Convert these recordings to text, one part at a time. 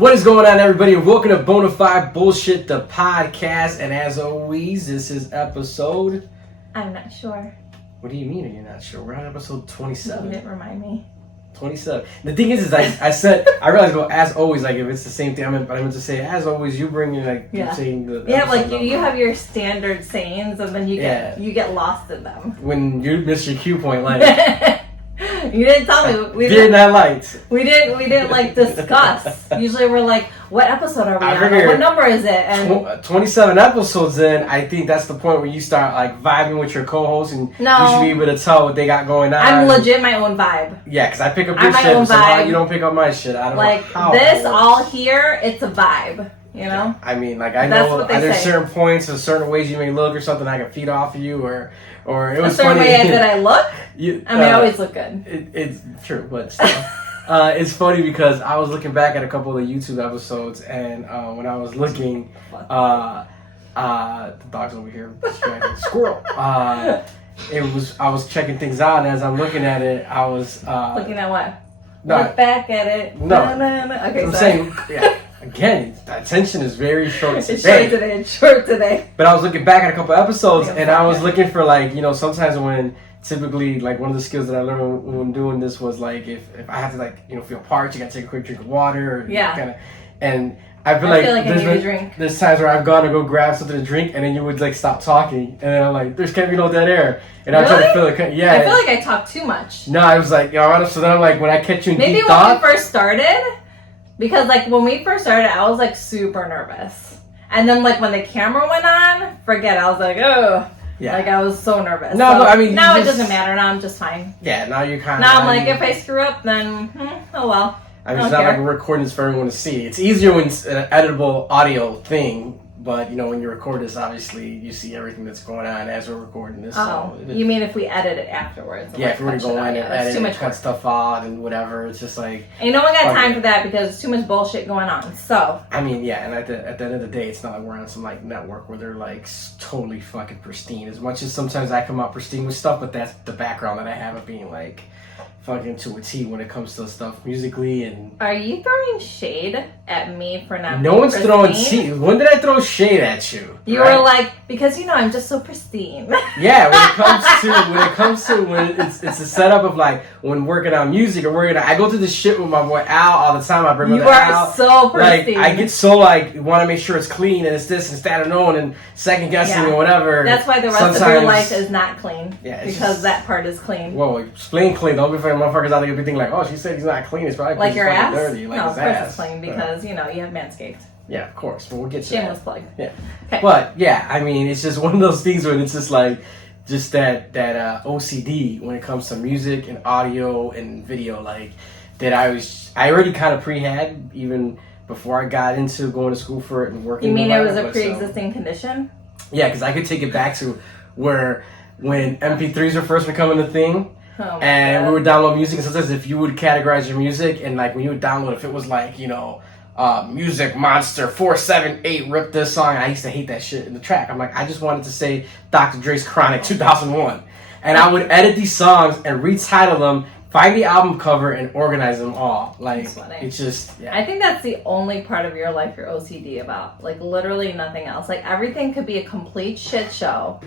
What is going on, everybody, and welcome to Bona Fide BS Podcast. And as always, this is episode... I'm not sure. What do you mean you're not sure? We're on episode 27. You didn't remind me. 27. The thing is I said, I realized, as always, like, if it's the same thing, I meant to say, as always, you bring in, like, yeah. saying the yeah, like, you have your standard sayings, and then you get lost in them. When you miss your cue point, like... You didn't tell me. We didn't like discuss. Usually we're like, what episode are we on? What number is it? And 27 episodes in, I think that's the point where you start like vibing with your co-host, and you should be able to tell what they got going on. I'm legit my own vibe. Yeah, because I pick up your shit, but somehow you don't pick up my shit. I don't know how. This all here, it's a vibe. You know? Yeah. I mean, like, I know there's certain points or certain ways you may look or something I can feed off of you, or it was a certain funny. way that I look? I always look good. It's true, but still. It's funny because I was looking back at a couple of YouTube episodes, and when I was looking, the dog's over here distracting. Squirrel. I was checking things out, and as I'm looking at it, I was... looking at what? No, look back at it. No. Okay, I'm sorry. saying, yeah. Again, the attention is very short today. It's short today. But I was looking back at a couple episodes, and I was looking for, like, sometimes when typically, like, one of the skills that I learned when doing this was, like, if I have to, like, feel parched, you gotta take a quick drink of water. Or and I feel like there's times where I've gone to go grab something to drink, and then you would, like, stop talking, and then I'm like, there's can't be no dead air. And I try to feel it. Yeah. I feel like I talk too much. No, I was like, so then I'm like, when I catch you in maybe deep thought. Maybe when we first started. Because, like, when we first started, I was, like, super nervous. And then, like, when the camera went on, forget it. I was like, oh. Yeah. Like, I was so nervous. No, but I mean... Now it doesn't matter. Now I'm just fine. Yeah, now you're kind of... Now I'm like, if I screw up, then, oh, well. I mean, it's not like we're recording this for everyone to see. It's easier when it's an editable audio thing. But, when you record this, obviously, you see everything that's going on as we're recording this. Oh, so you mean if we edit it afterwards? Yeah, if we're going to go in and edit and cut stuff out and whatever, it's just like... And no one got time for that because there's too much bullshit going on, so... I mean, yeah, and at the end of the day, it's not like we're on some, like, network where they're, like, totally fucking pristine. As much as sometimes I come out pristine with stuff, but that's the background that I have of being, like... fucking to a T when it comes to stuff musically. And are you throwing shade at me for not no being one's pristine? Throwing shade. When did I throw shade at you? You were like, because I'm just so pristine. Yeah, when it comes to when it's a setup of like when working on music or I go through this shit with my boy Al all the time. I bring you Al. are so pristine. Like I get so like want to make sure it's clean and it's this and that and no and second guessing and whatever. That's why the rest of your life is not clean. Yeah, because that part is clean. Whoa, explain clean. Don't be afraid motherfuckers out there be thinking like, oh, she said he's not clean. It's probably like your ass. Dirty. Like no, his of course ass. It's clean because you have Manscaped. Yeah, of course. But we'll get to shameless that. plug. Yeah. Okay. But yeah, I mean, it's just one of those things when it's just like that OCD when it comes to music and audio and video, like that I already kind of pre-had even before I got into going to school for it and working. You mean it was a pre-existing condition? Yeah, because I could take it back to where when MP3s were first becoming a thing. And we would download music, and sometimes if you would categorize your music, and like when you would download, if it was like, Music Monster 478 ripped this song, I used to hate that shit in the track. I'm like, I just wanted to say Dr. Dre's Chronic 2001. And I would edit these songs and retitle them, find the album cover, and organize them all. Like, it's just, yeah. I think that's the only part of your life you're OCD about. Like, literally nothing else. Like, everything could be a complete shit show,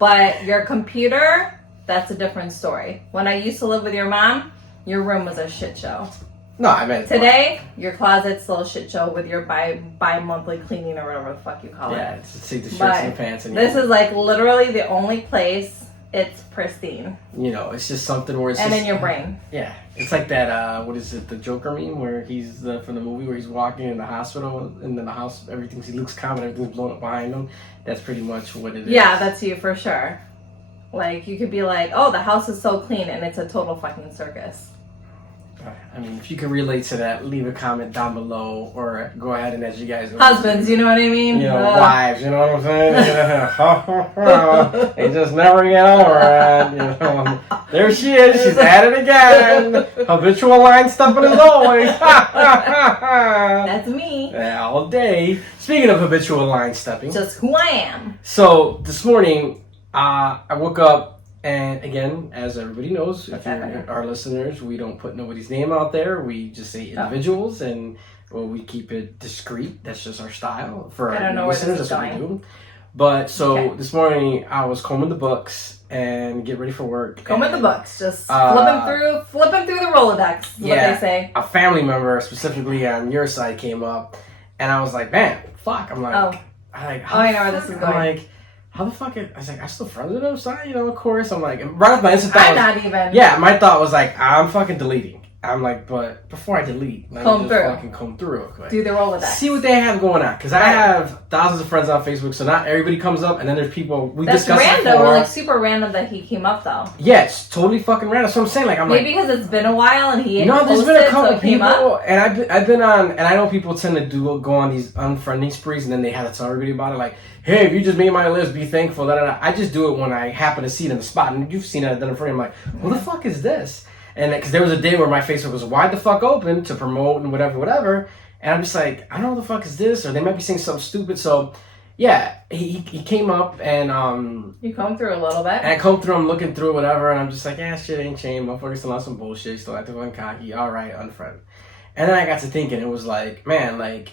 but your computer... that's a different story. When I used to live with your mom, your room was a shit show. No, I meant... Today, your closet's still a shit show with your bi-monthly cleaning or whatever the fuck you call it. Yeah, to see the shirts and the pants. And this is like literally the only place it's pristine. It's just something where it's and just... in your brain. Yeah. It's like that, what is it, the Joker meme where he's, from the movie where he's walking in the hospital and then the house, he looks calm and everything's blown up behind him. That's pretty much what it is. Yeah, that's you for sure. Like, you could be like, oh, the house is so clean, and it's a total fucking circus. I mean, if you can relate to that, leave a comment down below, or go ahead and as you guys... Husbands, you know what I mean? Wives, you know what I'm saying? They just never get over it. There she is, she's at it again. Habitual line stuffing as always. That's me. Yeah, all day. Speaking of habitual line stuffing. Just who I am. So, this morning... I woke up, and again, as everybody knows, if you're our listeners, we don't put nobody's name out there. We just say individuals, and Well, we keep it discreet. That's just our style. For I don't know listeners, where this is that's going. what we do. But so this morning I was combing the books and get ready for work. Combing the books, just flipping through the Rolodex. Is what they say. A family member, specifically on your side, came up, and I was like, "Man, fuck!" I'm like, I know where this is going. I'm like, how the fuck? I was like, I still friends with him, son. You know, of course. I'm like, right off my instant thought I'm not even. Yeah, my thought was like, I'm fucking deleting. I'm like, but before I delete, let me just fucking comb through real quick. Do the Rolodex. See what they have going on. Because I have thousands of friends on Facebook, so not everybody comes up, and then there's people, That's random, like super random that he came up though. Yeah, it's totally fucking random. So I'm saying, like, maybe because it's been a while and he there's been a couple people, up. and I've been on, and I know people tend to go on these unfriending sprees, and then they have to tell everybody about it, like, hey, if you just made my list, be thankful, I just do it when I happen to see it in the spot, and you've seen it, I've done it for you, I'm like, what the fuck is this? And because there was a day where my Facebook was wide the fuck open to promote and whatever. And I'm just like, I don't know what the fuck is this, or they might be saying something stupid. So, yeah, he came up and you combed through a little bit. And I combed through, I'm looking through whatever, and I'm just like, yeah, shit ain't changed. Motherfuckers still on some bullshit, still active on cocky. All right, unfriend. And then I got to thinking, it was like, man, like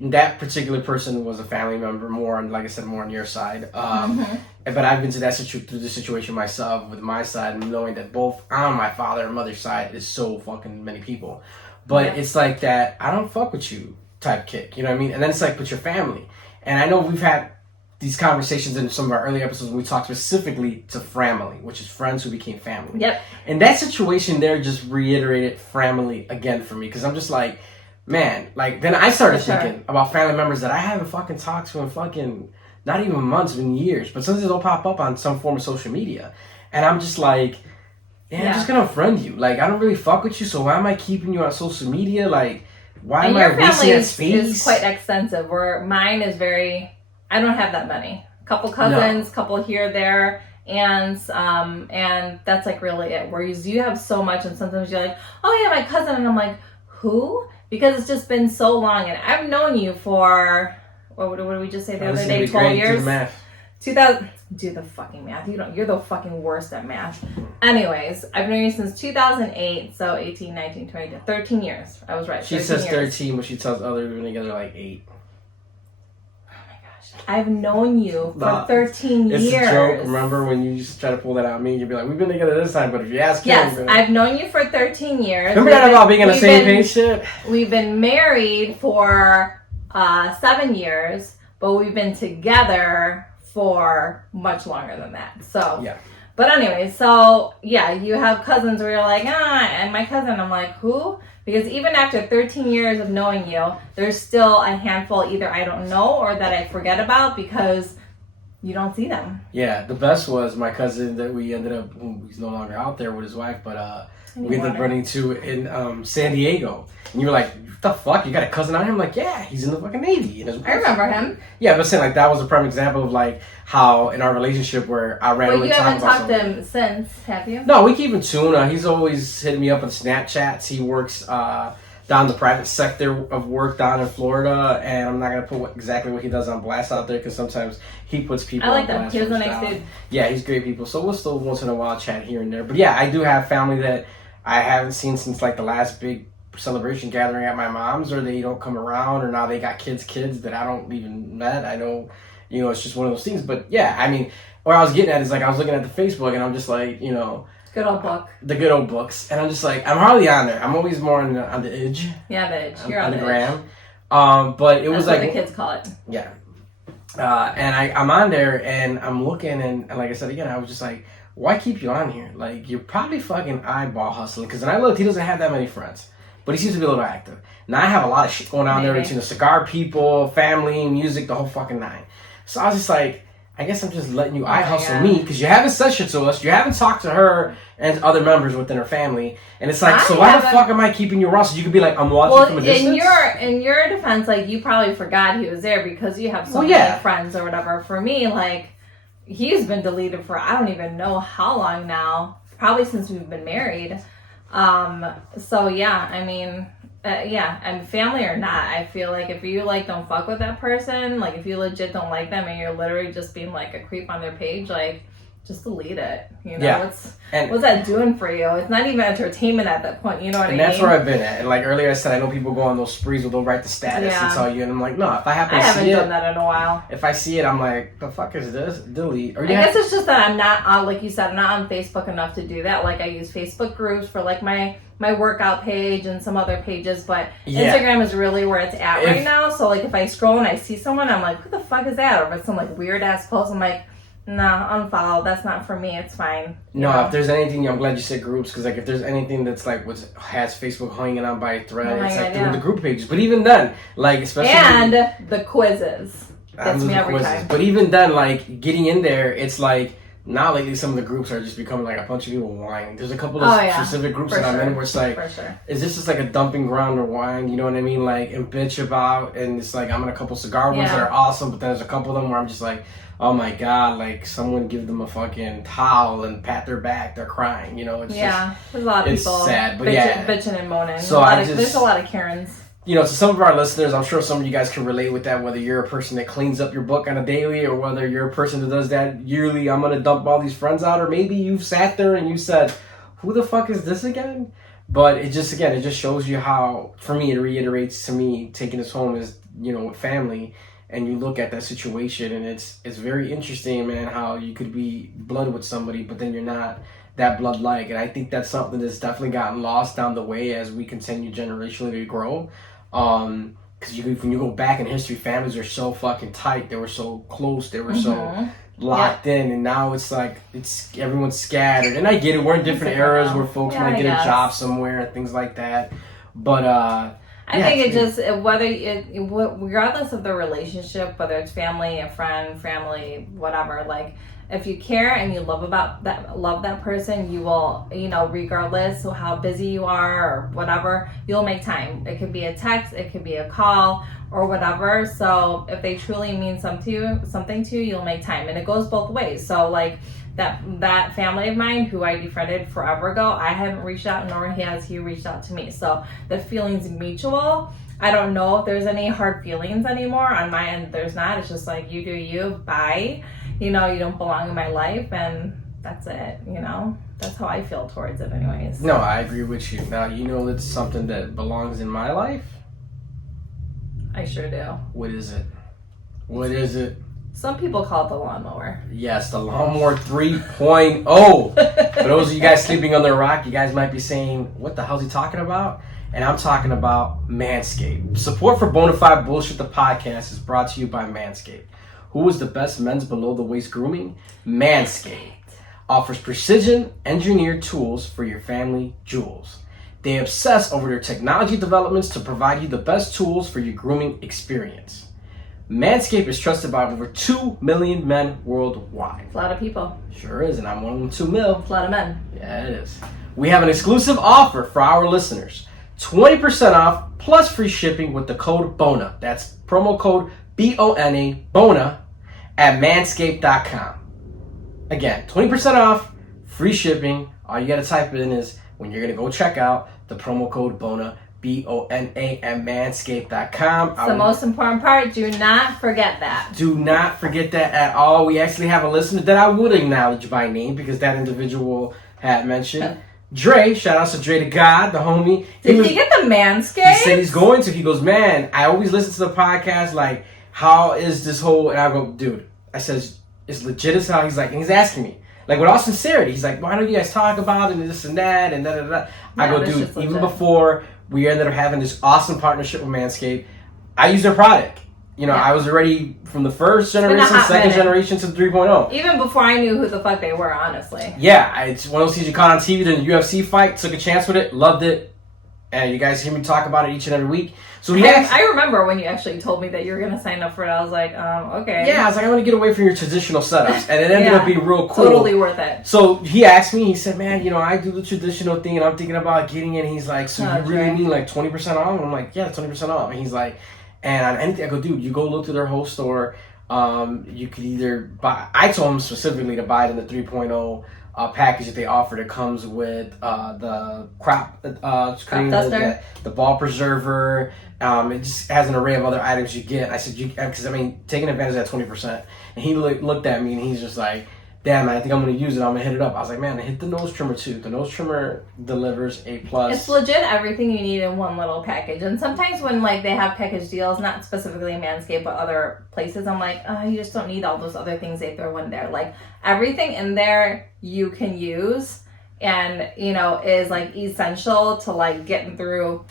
that particular person was a family member, more on, like I said, more on your side. But I've been to that through the situation myself with my side, and knowing that both on my father and mother's side is so fucking many people. But it's like that, I don't fuck with you type kick, you know what I mean? And then it's like with your family. And I know we've had these conversations in some of our early episodes when we talked specifically to family, which is friends who became family. Yep. And that situation there just reiterated family again for me, because I'm just like, man, like, then I started thinking about family members that I haven't fucking talked to in fucking, not even months, in years, but sometimes they'll pop up on some form of social media. And I'm just like, I'm just gonna unfriend you. Like, I don't really fuck with you, so why am I keeping you on social media? Like, why am I wasting that space? Your family is quite extensive, where mine is very, I don't have that many. Couple cousins, couple here, there, and that's like really it. Whereas you have so much, and sometimes you're like, oh yeah, my cousin, and I'm like, who? Because it's just been so long, and I've known you for, what did we just say the other day? 12 years. Do the math. 2000. Do the fucking math. You're the fucking worst at math. Anyways, I've known you since 2008, so 18, 19, 20, 13 years. I was right. She says 13, but she tells others we've been together like 8. I've known you for 13 years. It's a joke. Remember when you used to try to pull that out on me? You'd be like, we've been together this time, but if you ask him... I've known you for 13 years. Remember that about being on the same page shit? We've been married for 7 years, but we've been together for much longer than that. So, yeah. But anyway, so, yeah, you have cousins where you're like, and my cousin, I'm like, who? Because even after 13 years of knowing you, there's still a handful either I don't know or that I forget about because you don't see them. Yeah, the best was my cousin that we ended up, he's no longer out there with his wife, but we ended up running to in San Diego. And you were like, what the fuck? You got a cousin out here? I'm like, yeah, he's in the fucking Navy. And I remember him. Yeah, but saying like that was a prime example of like how in our relationship where I randomly talk about something. But you haven't talked to him since, have you? No, we keep in tune. He's always hitting me up on Snapchats. He works down the private sector of work down in Florida, and I'm not going to put exactly what he does on blast out there because sometimes he puts people on blast. I like that. He was a nice dude. Yeah, he's great people. So we'll still once in a while chat here and there. But yeah, I do have family that I haven't seen since like the last big celebration gathering at my mom's, or they don't come around, or now they got kids that I don't even met. I know, it's just one of those things. But yeah, I mean, what I was getting at is like I was looking at the Facebook and I'm just like, good old book. The good old books. And I'm just like, I'm hardly on there. I'm always more on the edge. Yeah, the edge. You're on the gram. But it was like... That's what the kids call it. Yeah. And I'm on there and I'm looking and like I said again, I was just like, why keep you on here? Like, you're probably fucking eyeball hustling. Because when I looked, he doesn't have that many friends. But he seems to be a little active. Now I have a lot of shit going on there between the cigar people, family, music, the whole fucking nine. So I was just like, I guess I'm just letting you eye hustle me because you haven't said shit to us. You haven't talked to her and other members within her family. And it's like, so why the fuck am I keeping you around? So you could be like, I'm watching from a distance? In your defense, like, you probably forgot he was there because you have so many friends or whatever. For me, like, he's been deleted for I don't even know how long now. Probably since we've been married. So yeah, I mean, and family or not, I feel like if you like don't fuck with that person, like if you legit don't like them and you're literally just being like a creep on their page, like just delete it. You know, what's that doing for you? It's not even entertainment at that point. You know what I mean? And that's where I've been at. And like earlier I said, I know people go on those sprees where they'll write the status and tell you. And I'm like, no, if I happen to see it. I haven't done that in a while. If I see it, I'm like, the fuck is this? Delete. Or I guess it's just that I'm not on, like you said, I'm not on Facebook enough to do that. Like I use Facebook groups for like my workout page and some other pages. But Instagram is really where it's at right now. So like if I scroll and I see someone, I'm like, who the fuck is that? Or if it's some like weird ass post, I'm like, nah, unfollow. That's not for me. It's fine. No, if there's anything, I'm glad you said groups, because like if there's anything that's like what has Facebook hanging on by a thread, it's like through the group pages. But even then, like especially the quizzes gets me every time. But even then, like getting in there, it's like now lately some of the groups are just becoming like a bunch of people whining. There's a couple of specific groups that I'm in where it's like, is this just like a dumping ground or whine? You know what I mean? Like and bitch about, and it's like I'm in a couple cigar ones that are awesome, but then there's a couple of them where I'm just like, oh my god, like someone give them a fucking towel and pat their back, they're crying, you know? It's just, there's a lot of people sad, but bitching and moaning. So there's a lot of Karens. You know, to some of our listeners, I'm sure some of you guys can relate with that, whether you're a person that cleans up your book on a daily or whether you're a person that does that yearly, I'm going to dump all these friends out, or maybe you've sat there and you said, who the fuck is this again? But it just shows you how, for me, it reiterates to me, taking this home is, you know, with family. And you look at that situation, and it's very interesting, man, how you could be blood with somebody, but then you're not that blood-like. And I think that's something that's definitely gotten lost down the way as we continue generationally to grow. Because when you go back in history, families are so fucking tight. They were so close. They were so locked in. And now it's like everyone's scattered. And I get it. We're in different eras where folks might get a job somewhere and things like that. But I think it just, regardless of the relationship, whether it's family, a friend, family, whatever, like if you care and you love that person, you will, you know, regardless of how busy you are or whatever, you'll make time. It could be a text, it could be a call or whatever. So if they truly mean something to you, you'll make time. And it goes both ways. So like that family of mine who I befriended forever ago, I haven't reached out, nor has he reached out to me. So the feeling's mutual. I don't know if there's any hard feelings anymore. On my end, there's not. It's just like, you do you, bye. You know, you don't belong in my life, and that's it, you know? That's how I feel towards it anyways. No, I agree with you. Now, you know it's something that belongs in my life? I sure do. What is it? What is it? Some people call it the lawnmower. Yes, the lawnmower 3.0. For those of you guys sleeping on the rock, you guys might be saying, what the hell's he talking about? And I'm talking about Manscaped. Support for Bona Fide Bullshit, the podcast, is brought to you by Manscaped. Who is the best men's below-the-waist grooming? Manscaped offers precision-engineered tools for your family jewels. They obsess over their technology developments to provide you the best tools for your grooming experience. Manscaped is trusted by over 2 million men worldwide. It's a lot of people. Sure is, and I'm one of them, 2 mil. It's a lot of men. Yeah, it is. We have an exclusive offer for our listeners. 20% off plus free shipping with the code BONA. That's promo code BONA, BONA, at manscaped.com. Again, 20% off, free shipping. All you got to type in is, when you're going to go check out, the promo code BONA, BONA, at manscaped.com. It's the most important part. Do not forget that. Do not forget that at all. We actually have a listener that I would acknowledge by name because that individual had mentioned. Dre, shout out to Dre the God, the homie. Did he get the Manscaped? He said he's going to. He goes, man, I always listen to the podcast, like, how is this whole, and I go, dude, I said, it's legit as hell. He's like, and he's asking me, like, with all sincerity, he's like, why don't you guys talk about it and this and that and da-da-da. I go, dude, even before we ended up having this awesome partnership with Manscaped, I use their product. You know, I was already from the first generation, second generation to 3.0. Even before I knew who the fuck they were, honestly. Yeah, it's one of those things you caught on TV during the UFC fight, took a chance with it, loved it, and you guys hear me talk about it each and every week. So I remember when you actually told me that you were going to sign up for it. I was like, okay. Yeah, I was like, I want to get away from your traditional setups. And it ended up being real cool. Totally worth it. So he asked me, he said, man, you know, I do the traditional thing and I'm thinking about getting it. And he's like, so you really mean like 20% off? And I'm like, yeah, 20% off. And he's like, and on anything, I go, dude, you go look through their whole store. You could either buy, I told him specifically to buy it in the 3.0 package that they offered. It comes with the crop screen, the ball preserver. It just has an array of other items you get. I said, because I mean, taking advantage of that 20%. And he looked at me and he's just like, damn, I think I'm going to use it. I'm going to hit it up. I was like, man, I hit the nose trimmer too. The nose trimmer delivers A+. It's legit everything you need in one little package. And sometimes when like they have package deals, not specifically Manscaped, but other places, I'm like, oh, you just don't need all those other things they throw in there. Like everything in there you can use and, you know, is like essential to like getting through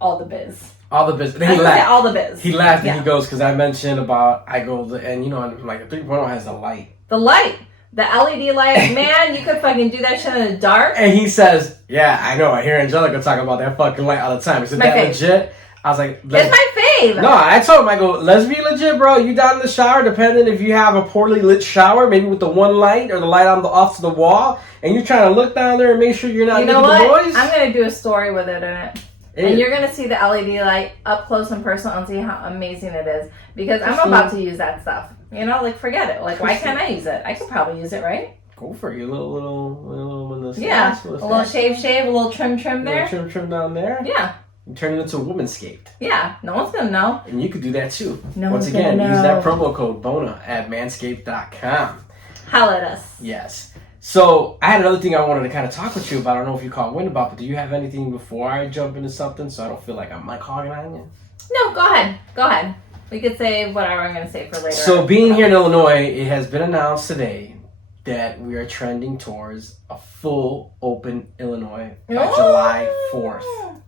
all the biz. All the biz. Then he laughed. All the biz. He laughed and he goes, because I mentioned about, and you know, like a 3.0 has the light. The light. The LED light, man, you could fucking do that shit in the dark. And he says, yeah, I know. I hear Angelica talk about that fucking light all the time. Is that legit? I was like, it's my fave. No, I told him, I go, let's be legit, bro. You down in the shower, depending if you have a poorly lit shower, maybe with the one light or the light on the off to the wall, and you're trying to look down there and make sure you're not making the noise. I'm going to do a story with it in it. And you're going to see the LED light up close and personal and see how amazing it is. Because I'm about to use that stuff. You know, like, forget it. Like, why can't I use it? I could probably use it, right? Go for it. Your little yeah. A little shave, a little trim there. Trim down there. Yeah. You turn it into a womanscaped. Yeah. No one's going to know. And you could do that, too. Once again, use that promo code BONA at manscaped.com. Holla at us. Yes. So, I had another thing I wanted to kind of talk with you about. I don't know if you caught wind about, but do you have anything before I jump into something so I don't feel like I'm like hogging on you? No, go ahead. We could say whatever I'm going to say for later. So, being here in Illinois, it has been announced today that we are trending towards a full open Illinois by July 4th.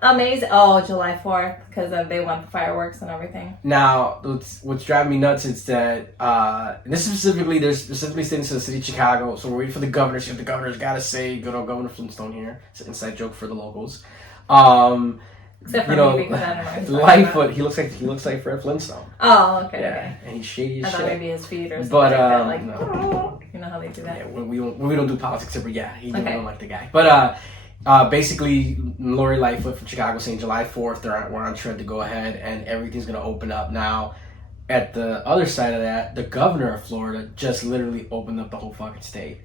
Amazing. Oh, July 4th, because they want the fireworks and everything. Now, what's driving me nuts is that, they're specifically saying to the city of Chicago, so we're waiting for the governor. So the governor's got to say, good old Governor Flintstone here. It's an inside joke for the locals. Except for me, because I don't know. Lightfoot, he looks like Fred Flintstone. Oh, okay. Yeah, okay. and he's shady as shit. I thought maybe his feet or something but, no. You know how they do that? Yeah, we don't do politics, but yeah, we don't like the guy. But basically, Lori Lightfoot from Chicago saying July 4th, we're on trend to go ahead and everything's going to open up. Now, at the other side of that, the governor of Florida just literally opened up the whole fucking state.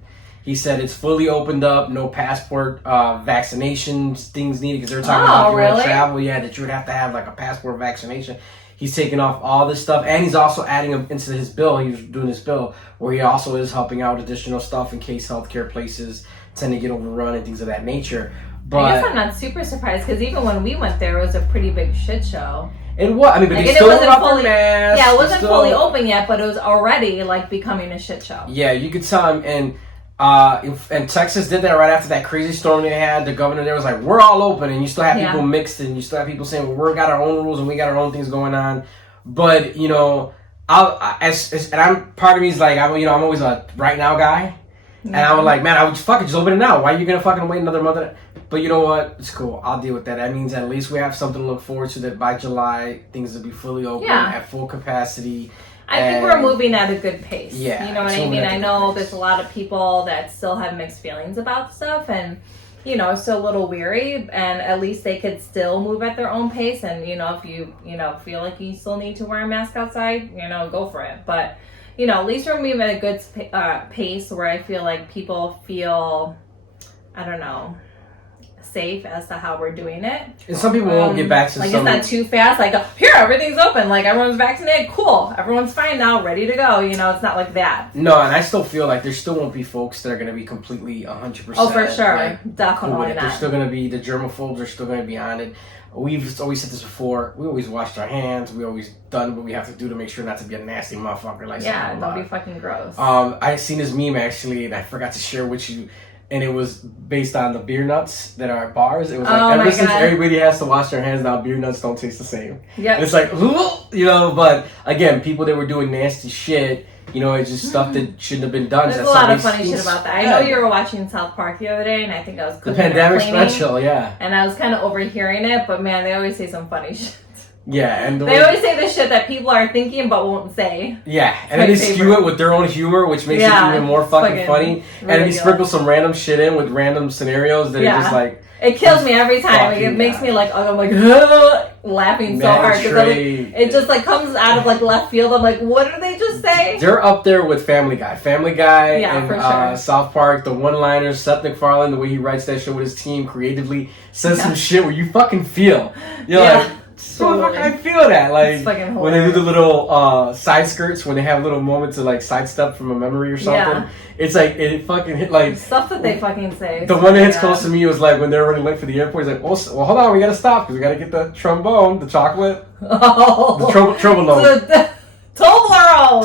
He said it's fully opened up, no passport, vaccinations, things needed, because they were talking about if you want to travel, that you would have to have like a passport vaccination. He's taking off all this stuff, and he's also adding them into his bill. He was doing this bill where he also is helping out additional stuff in case healthcare places tend to get overrun and things of that nature. But I guess I'm not super surprised, because even when we went there, it was a pretty big shit show. And what? I mean, but they still wasn't about fully, their masks. Yeah, it wasn't fully open yet, but it was already like becoming a shit show. Yeah, you could tell him, and Texas did that right after that crazy storm they had. The governor there was like, we're all open, and you still have people mixed, and you still have people saying, well, we got our own rules and we got our own things going on. But, you know, and I'm part of me is like, I'm always a right now guy. And I was like, man, I would just open it now. Why are you going to fucking wait another month? But you know what? It's cool. I'll deal with that. That means at least we have something to look forward to, that by July, things will be fully open at full capacity. I think we're moving at a good pace. Yeah. You know what I mean? I know there's a lot of people that still have mixed feelings about stuff and, you know, still a little weary, and at least they could still move at their own pace. And, you know, if you feel like you still need to wear a mask outside, go for it. But, at least we're moving at a good pace where I feel like people feel, I don't know, safe as to how we're doing it. And some people won't get back to it's not too fast. Like, here, everything's open. Like, everyone's vaccinated. Cool. Everyone's fine now. Ready to go. It's not like that. No, and I still feel like there still won't be folks that are going to be completely 100%. Oh, for sure. Like, definitely cool. not. There's still going to be, the germaphobes are still going to be on it. We've always said this before. We always washed our hands. We always done what we have to do to make sure not to be a nasty motherfucker. Like, don't be fucking gross. I seen this meme actually, and I forgot to share with you. And it was based on the beer nuts that are at bars. It was like, ever since everybody has to wash their hands now, beer nuts don't taste the same. Yeah. It's like, but again, people that were doing nasty shit, it's just stuff that shouldn't have been done. There's a lot of funny shit about that. I know you were watching South Park the other day, and I think I was the pandemic special, yeah. And I was kind of overhearing it, but man, they always say some funny shit. Yeah, and they always say the shit that people are thinking but won't say. Yeah, and then they skew it with their own humor, which makes it even more fucking funny. Ridiculous. And then he sprinkles some random shit in with random scenarios that are just like... It kills me every time. Like, it makes me like, I'm like, laughing so hard. Because it just like comes out of like left field. I'm like, what did they just say? They're up there with Family Guy. Family Guy and for sure. South Park, the one-liners, Seth MacFarlane, the way he writes that show with his team creatively, says some shit where you fucking feel. You're like... Totally. I feel that. Like, when they do hilarious. the little side skirts, when they have little moments of like sidestep from a memory or something, it's like, it fucking hit like... Stuff that they fucking say. The one that hits close to me was like when they're running late for the airport, he's like, well, hold on, we gotta stop because we gotta get the trombone, the chocolate. Oh. The Toblerone.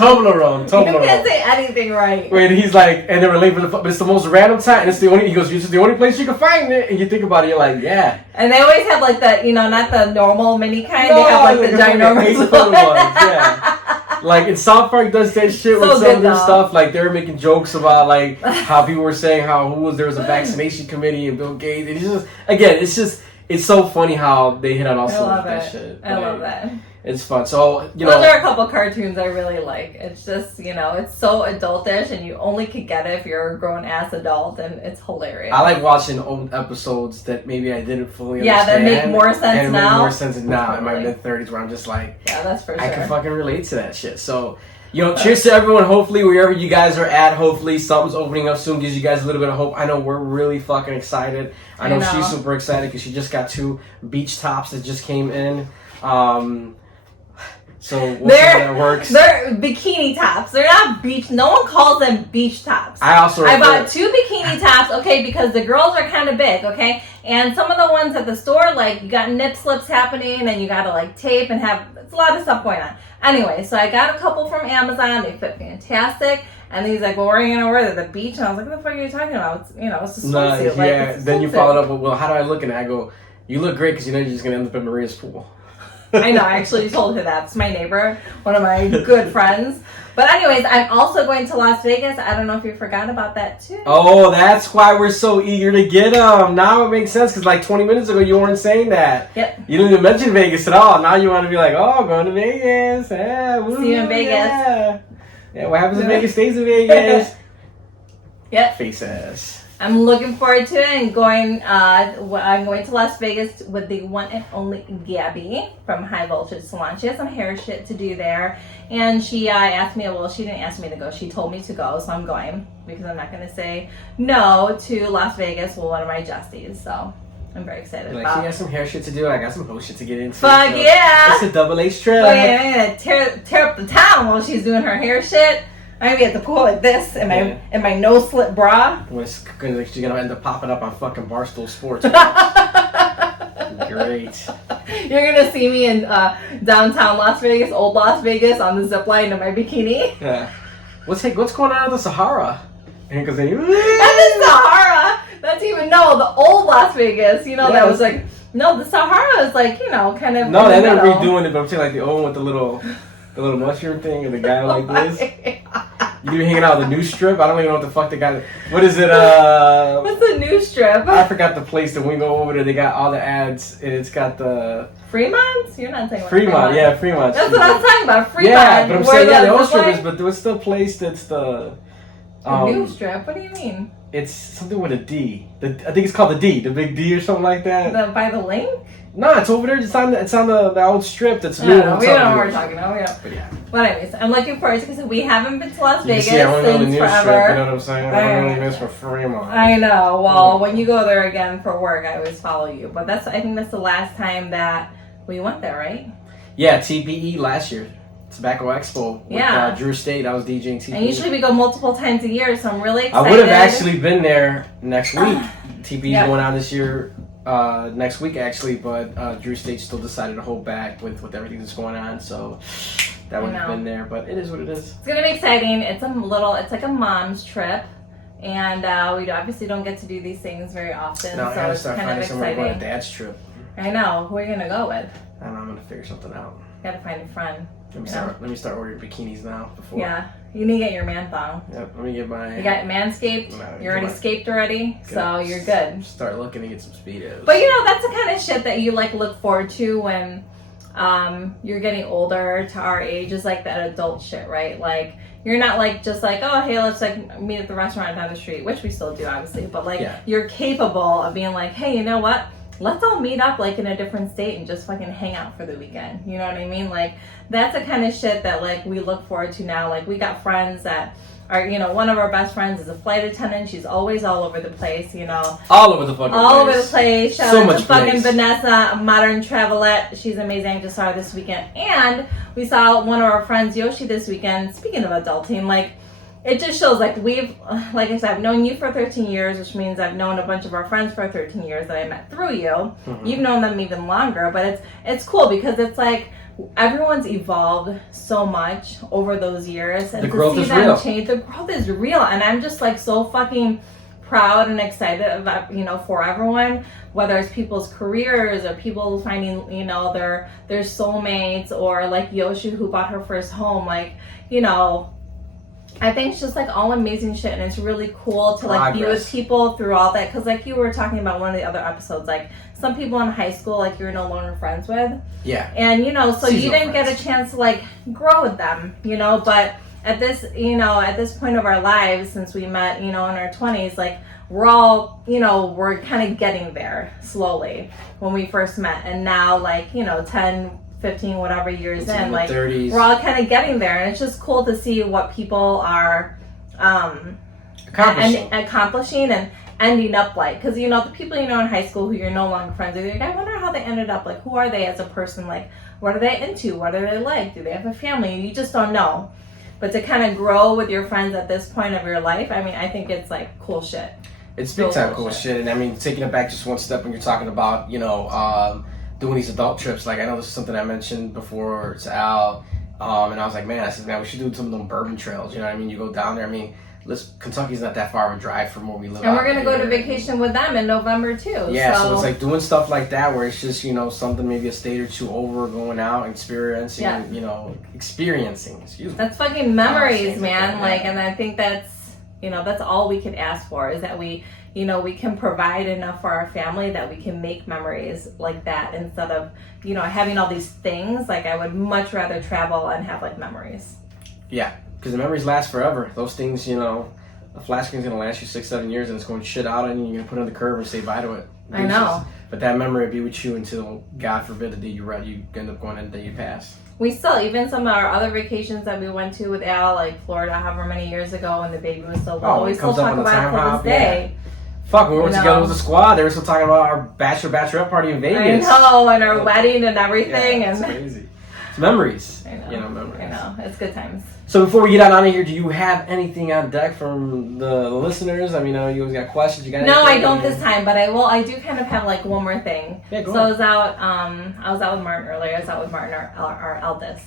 Toblerone. You can't say anything right. Wait, he's like, and they were late for the, but it's the most random time, and it's the only, he goes, it's the only place you can find it, and you think about it, you're like, yeah. And they always have like the, not the normal mini kind, they have like the ginormous ones. Yeah. Like, in South Park does that shit with some of their stuff, like, they were making jokes about, like, how people were saying how, there was a vaccination committee and Bill Gates, and it's just, again, it's so funny how they hit on all sorts of that shit. I love that. It's fun. So, those are a couple cartoons I really like. It's just, it's so adultish, and you only could get it if you're a grown-ass adult, and it's hilarious. I like watching old episodes that maybe I didn't fully understand. Yeah, that make more sense now. Make more sense now in my mid-30s where I'm just like... Yeah, that's for sure. I can fucking relate to that shit. So, cheers to everyone. Hopefully, wherever you guys are at, hopefully something's opening up soon. Gives you guys a little bit of hope. I know we're really fucking excited. I know she's super excited because she just got 2 beach tops that just came in. So we'll see how that works. They're bikini tops. They're not beach. No one calls them beach tops. I bought 2 bikini tops, okay, because the girls are kind of big, okay? And some of the ones at the store, like, you got nip slips happening and you got to, like, tape and it's a lot of stuff going on. Anyway, so I got a couple from Amazon. They fit fantastic. And he's like, well, where are you going to wear? The beach? And I was like, what the fuck are you talking about? It's a swimsuit. Yeah, then you followed up with, well, how do I look? And I go, you look great because you're just going to end up in Maria's pool. I know, I actually told her that. It's my neighbor, one of my good friends. But anyways, I'm also going to Las Vegas. I don't know if you forgot about that too. Oh, that's why we're so eager to get them. Now it makes sense because like 20 minutes ago you weren't saying that. Yep. You didn't even mention Vegas at all. Now you want to be like, oh, going to Vegas. Yeah, woo, see you in Vegas. Yeah, what happens in Vegas stays in Vegas. Yep. Face ass. I'm looking forward to it and I'm going to Las Vegas with the one and only Gabby from High Voltage Salon. She has some hair shit to do there. And she asked me, well, she didn't ask me to go. She told me to go, so I'm going. Because I'm not going to say no to Las Vegas with one of my Justies. So I'm very excited Like, about it. she has some hair shit to do. I got some whole shit to get into. Fuck yeah! It's a double-H trip. Oh, yeah, I'm going to tear up the town while she's doing her hair shit. I'm gonna be at the pool like this in my no slip bra. She's gonna end up popping up on fucking Barstool Sports. Great. You're gonna see me in downtown Las Vegas, old Las Vegas, on the zip line in my bikini. Yeah. What's going on at the Sahara? And because then the Sahara. That's even the old Las Vegas. That was like the Sahara is like kind of. No, they're not redoing it, but I'm saying like the old one with the little mushroom thing and the guy like this. You be hanging out with the new strip? I don't even know what the fuck the guy... What is it? What's the new strip? I forgot the place that we go over there. They got all the ads, and it's got the... Fremont? You're not saying what Fremont. Yeah, Fremont. That's what I'm talking about, Fremont. Yeah, but I'm saying, the old strip is... But what's the place that's the... new strip? What do you mean? It's something with a D. I think it's called the D. The big D or something like that. By the link? No, it's over there. It's on the old strip. That's new. We don't know what we're talking about. But yeah. But anyways, I'm looking forward to it because we haven't been to Las Vegas I want to know the new forever. strip. You know what I'm saying? I don't really miss for Fremont. I know. Well, when you go there again for work, I always follow you. But I think that's the last time that we went there, right? Yeah, TBE last year. Tobacco Expo with Drew State. I was DJing TBE. And usually we go multiple times a year, so I'm really excited. I would have actually been there next week. TBE's going on this year. Next week actually, but Drew State still decided to hold back with everything that's going on, so that would have been there, but it is what it is. It's gonna be exciting. It's like a mom's trip, and we obviously don't get to do these things very often, no, so it's kind of exciting. Going on a dad's trip. I know. Who are you gonna go with? I don't know, I'm gonna figure something out. Gotta find a friend. Let me start ordering bikinis now before. Yeah. You need to get your man thong. Yep, let me get my... You got Manscaped? You're already scaped already? So you're good. Start looking to get some Speedos. But that's the kind of shit that you look forward to when you're getting older to our age, is like that adult shit, right? Like, you're not just oh, hey, let's meet at the restaurant down the street, which we still do obviously, but you're capable of being like, hey, you know what? let's all meet up like in a different state and just fucking hang out for the weekend. You know what I mean? Like, that's the kind of shit that like we look forward to now. Like, we got friends that are, you know, one of our best friends is a flight attendant. She's always all over the place, you know. All over the fucking place. All over the place. Shout so out much to fucking place. Vanessa, a modern travelette. She's amazing. I just saw her this weekend. And we saw one of our friends, Yoshi, this weekend. Speaking of adulting, like, it just shows, like, like I said, I've known you for 13 years, which means I've known a bunch of our friends for 13 years that I met through you. Mm-hmm. You've known them even longer, but it's cool because it's like, everyone's evolved so much over those years, and the growth to see is them real. change, the growth is real, and I'm just like so fucking proud and excited about, you know, for everyone, whether it's people's careers or people finding, you know, their soulmates, or like Yoshi who bought her first home. Like, you know, I think it's just like all amazing shit, and it's really cool to like be with people through all that, because like you were talking about one of the other episodes, like some people in high school like you're no longer friends with, and you know, so you didn't get a chance to like grow with them, you know. But at this, you know, at this point of our lives, since we met, you know, in our 20s, like we're all, you know, we're kind of getting there slowly when we first met, and now like, you know, 10, 15, whatever years in, like 30s. We're all kind of getting there, and it's just cool to see what people are accomplishing and ending up like, because you know, the people you know in high school who you're no longer friends with, like, I wonder how they ended up, like, who are they as a person, like, what are they into, what are they like, do they have a family, you just don't know. But to kind of grow with your friends at this point of your life, I mean, I think it's like cool shit. It's big time cool shit. And I mean, taking it back just one step, when you're talking about, you know, doing these adult trips, like I know this is something I mentioned before to Al, and I was like, man, we should do some of them bourbon trails, you know what I mean? You go down there, I mean, Kentucky's not that far of a drive from where we live. And we're gonna go to vacation with them in November too. Yeah, so it's like doing stuff like that where it's just, you know, something maybe a state or two over, going out, experiencing, excuse me. That's fucking memories, man. Like, and I think that's, you know, that's all we can ask for, is that we, you know, we can provide enough for our family that we can make memories like that, instead of, you know, having all these things. Like, I would much rather travel and have like memories. Yeah. Because the memories last forever. Those things, you know, a flash screen's going to last you 6-7 years, and it's going to shit out on you, and you're going to put it on the curb and say bye to it. I know. But that memory will be with you until, God forbid, the day you end up going and the day you pass. We still, even some of our other vacations that we went to with Al, like Florida, however many years ago, when the baby was still little, we still talk about it to this day. Fuck, when we were together with the squad, they were still talking about our bachelorette party in Vegas. I know, and our wedding and everything. Yeah, it's crazy. It's memories. I know. You know, memories. I know. It's good times. So before we get out of here, do you have anything on deck from the listeners? I mean, you always got questions. You got No, I don't this time, but I will. I do kind of have like one more thing. Yeah, go ahead. I was out with Martin earlier. I was out with Martin, our eldest.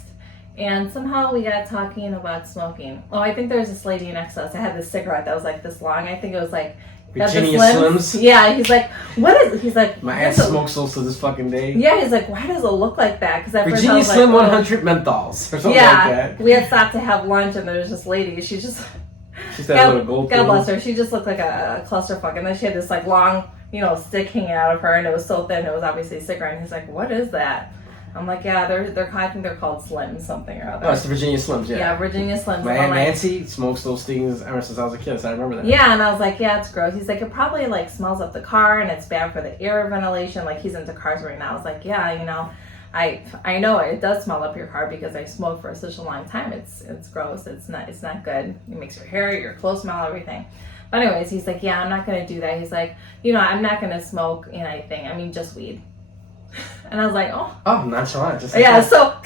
And somehow we got talking about smoking. Oh, I think there was this lady next to us. I had this cigarette that was like this long. I think it was like Virginia Slims? Yeah, he's like, what is? He's like, my aunt smokes those to this fucking day. Yeah, he's like, why does it look like that? Because Virginia Slim 100 menthols or something like that. We had stopped to have lunch, and there was this lady. She's that little gold. God bless her. She just looked like a clusterfuck, and then she had this like long, you know, stick hanging out of her, and it was so thin. It was obviously a cigarette. And he's like, what is that? I'm like, yeah, I think they're called Slims, something or other. Oh, it's the Virginia Slims, yeah. Yeah, Virginia Slims. My Aunt Nancy smokes those things ever since I was a kid, so I remember that. Yeah, and I was like, yeah, it's gross. He's like, it probably like smells up the car, and it's bad for the air ventilation. Like, he's into cars right now. I was like, yeah, you know, I know it does smell up your car because I smoked for such a long time. It's gross. It's not good. It makes your hair, your clothes smell, everything. But anyways, he's like, yeah, I'm not gonna do that. He's like, you know, I'm not gonna smoke anything. I mean, just weed. And I was like, oh, nonchalant. Just like yeah, so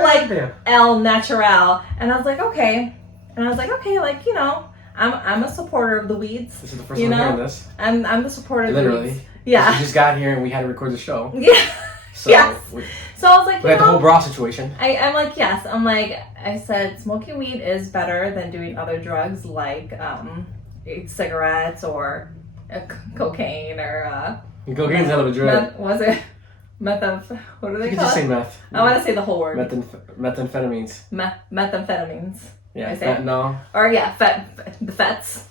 like damn. El Natural. And I was like, okay. And I was like, okay, like, you know, I'm a supporter of the weeds. This is the first time hearing this. I'm the supporter of Literally. the weeds. Yeah. You just got here and we had to record the show. Yeah. So yes. So I was like, we had the whole bra situation. I'm like, yes. I'm like, I said, smoking weed is better than doing other drugs like cigarettes or cocaine or cocaine's hell of a drug. Was it what do they call it? You can just say meth. I want to say the whole word. Methamphetamines. Methamphetamines. Yeah, fentanyl. Or the fets.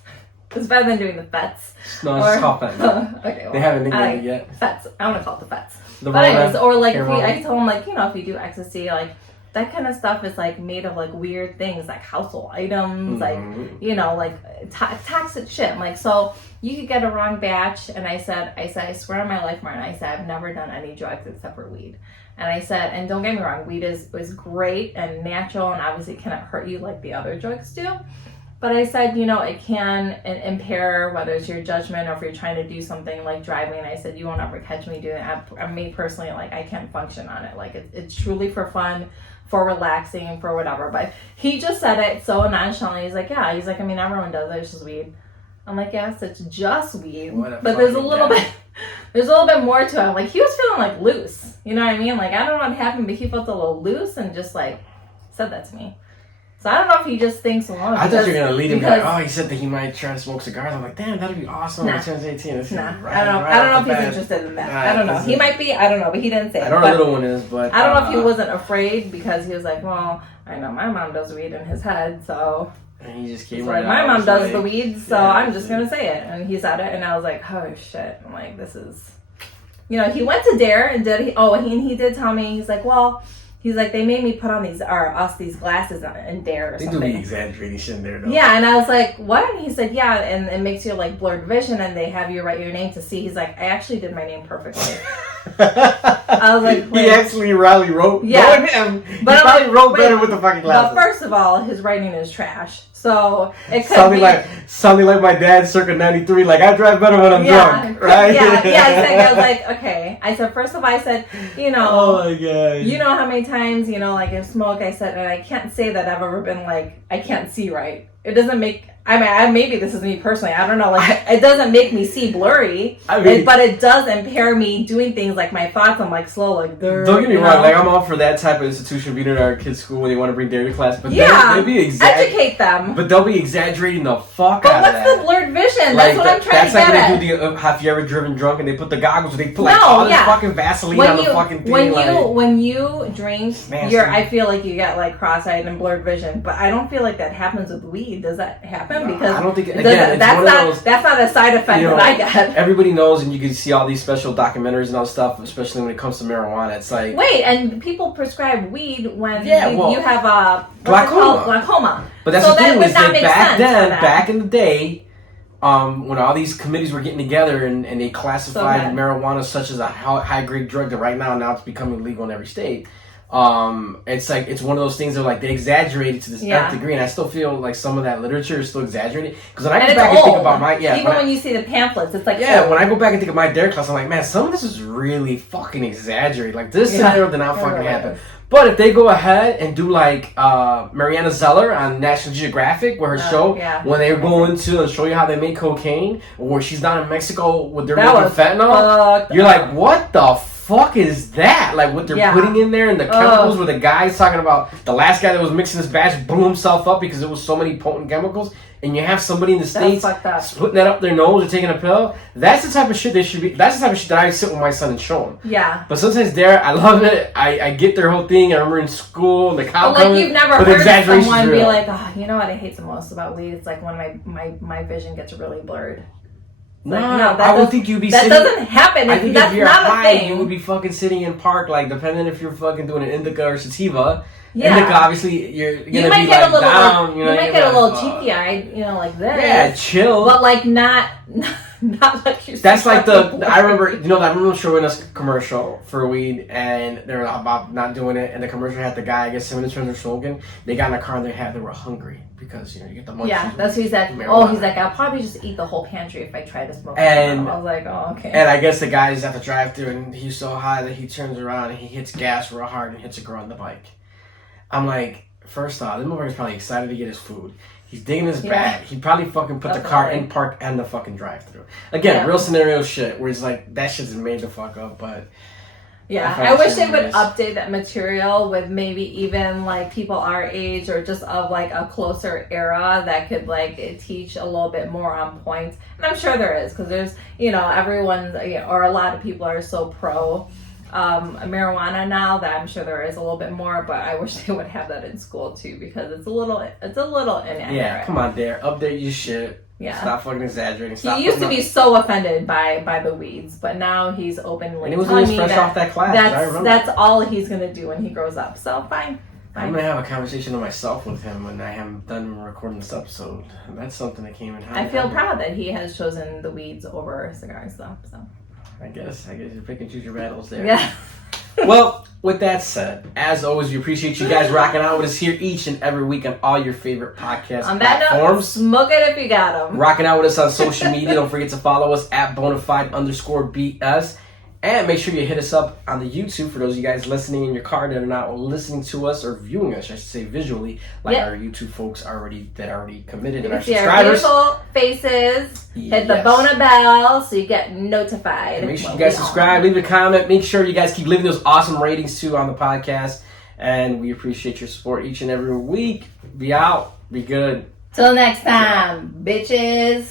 It's better than doing the fets. No, it's just called fentanyl. Okay, well, they haven't nicknamed it yet. Fets. I want to call it the fets. But anyways, or like I told him, like, you know, if you do ecstasy, like that kind of stuff is like made of like weird things, like household items, like, you know, like toxic shit. I'm like, so you could get a wrong batch. And I said, I swear on my life, Martin, I said, I've never done any drugs except for weed. And I said, and don't get me wrong, weed is great and natural and obviously cannot hurt you like the other drugs do. But I said, you know, it can impair whether it's your judgment or if you're trying to do something like driving. I said, you won't ever catch me doing it. Me personally, like, I can't function on it. Like, it's truly for fun, for relaxing, for whatever. But he just said it so nonchalantly. He's like, yeah. He's like, I mean, everyone does it. It's just weed. I'm like, yes, it's just weed. But there's a little bit more to it. Like, he was feeling like loose. You know what I mean? Like, I don't know what happened, but he felt a little loose and just like said that to me. So I don't know if he just thinks alone. I thought you were going to lead him like, oh, he said that he might try to smoke cigars. I'm like, damn, that'd be awesome when he turns 18. I don't know if he's interested in that. I don't know. He might be. I don't know, but he didn't say it. I know our little one is, but... I don't know if he wasn't afraid because he was like, well, I know my mom does weed in his head, so... And he just came right. My mom does the weeds, so I'm just going to say it. And he said it, and I was like, oh, shit. I'm like, this is... You know, he went to D.A.R.E and he did tell me, he's like, well... He's like, they made me put on these glasses in D.A.R.E or something. They do be exaggerating shit in there, though. Yeah, and I was like, what? And he said, yeah, and it makes you like blurred vision, and they have you write your name to see. He's like, I actually did my name perfectly. I was like, wait. He actually really wrote. Yeah, but he probably wrote better with the fucking glasses. But first of all, his writing is trash. So it could something like my dad circa 93, like I drive better when I'm drunk, right? Yeah, exactly. I was like, okay. I said, first of all, I said, you know, oh my God, you know how many times, you know, like in smoke, I said, and I can't say that I've ever been like, I can't see right. It doesn't make, I mean, maybe this is me personally, I don't know, like, it doesn't make me see blurry, but it does impair me doing things like my thoughts, I'm like slow, like, don't get me wrong, like, I'm all for that type of institution being in our kids' school when they want to bring D.A.R.E to class, but they'll be educate them. But they'll be exaggerating the fuck out of that. But what's the blurred vision? Like, that's what I'm trying to get at. That's like when they do have you ever driven drunk and they put the goggles, they put like all this fucking Vaseline on the fucking thing. When you drink, I feel like you get like cross-eyed and blurred vision, but I don't feel like that happens with weed. Does that happen? No, because I don't think that's not a side effect that I get. Everybody knows, and you can see all these special documentaries and all stuff, especially when it comes to marijuana. It's like and people prescribe weed when you have glaucoma. But that's the thing is that back in the day, when all these committees were getting together and they classified marijuana such as a high grade drug that right now it's becoming legal in every state. It's like it's one of those things that like they exaggerated to this nth degree, and I still feel like some of that literature is still exaggerated because when I go back and think about my when you see the pamphlets, it's like when I go back and think of my D.A.R.E class, I'm like, man, some of this is really fucking exaggerated. Like this scenario did not fucking happen. But if they go ahead and do like Mariana Zeller on National Geographic, where her show, when they go into and show you how they make cocaine, or where she's down in Mexico with their making fentanyl, you're like, what the fuck is that? Like what they're putting in there and the chemicals where the guy's talking about the last guy that was mixing this batch blew himself up because it was so many potent chemicals, and you have somebody in the States splitting that up their nose or taking a pill. That's the type of shit they should be. That's the type of shit that I sit with my son and show him. Yeah. But sometimes there, I love it. I get their whole thing. I remember in school and the cow coming. Like you've never heard someone be like, oh, you know what I hate the most about weed? It's like when my vision gets really blurred. Like, no, I would think you'd be sitting... That doesn't happen. I think that's if you're not high, a thing. You would be fucking sitting in park, like, depending if you're fucking doing an indica or sativa. Yeah. Indica, obviously, you're gonna be like down. You might get a little cheeky-eyed, you know, like this. Yeah, chill. But like not like you. That's like I remember, you know, that remember showing us a commercial for weed, and they were about not doing it, and the commercial had the guy, I guess 7 minutes from their slogan. They got in a car and they were hungry because you know you get the munchies. Yeah, that's what he said. Oh, he's like, I'll probably just eat the whole pantry if I try to smoke. And I was like, oh, okay. And I guess the guy's at the drive-thru, and he's so high that he turns around and he hits gas real hard and hits a girl on the bike. I'm like, first off, this motherfucker's probably excited to get his food. He's digging his bag. He probably fucking put the car in park and the fucking drive-thru. Again, real scenario shit where it's like that shit's made the fuck up, but I wish they would update that material with maybe even like people our age or just of like a closer era that could like teach a little bit more on points. And I'm sure there is because there's, you know, everyone or a lot of people are so pro marijuana now that I'm sure there is a little bit more, but I wish they would have that in school too because it's a little inaccurate. Yeah, come on, D.A.R.E, update your shit. Yeah. Stop fucking exaggerating. He used to be so offended by the weeds, but now he's openly and he was fresh off that class. That's all he's gonna do when he grows up. So fine. I'm gonna have a conversation with myself with him when I am done recording this episode. That's something that came in handy. I feel proud that he has chosen the weeds over cigars, though. So I guess you pick and choose your battles there. Yeah. Well, with that said, as always, we appreciate you guys rocking out with us here each and every week on all your favorite podcast on that platforms. Note, smoke it if you got them. Rocking out with us on social media. Don't forget to follow us at Bona Fide _BS. And make sure you hit us up on the YouTube for those of you guys listening in your car that are not listening to us or viewing us, I should say visually, like our YouTube folks already committed and our subscribers. Our beautiful faces. Hit the Bona bell so you get notified. And make sure you guys subscribe, leave a comment. Make sure you guys keep leaving those awesome ratings too on the podcast. And we appreciate your support each and every week. Be out. Be good. Till next time, bitches.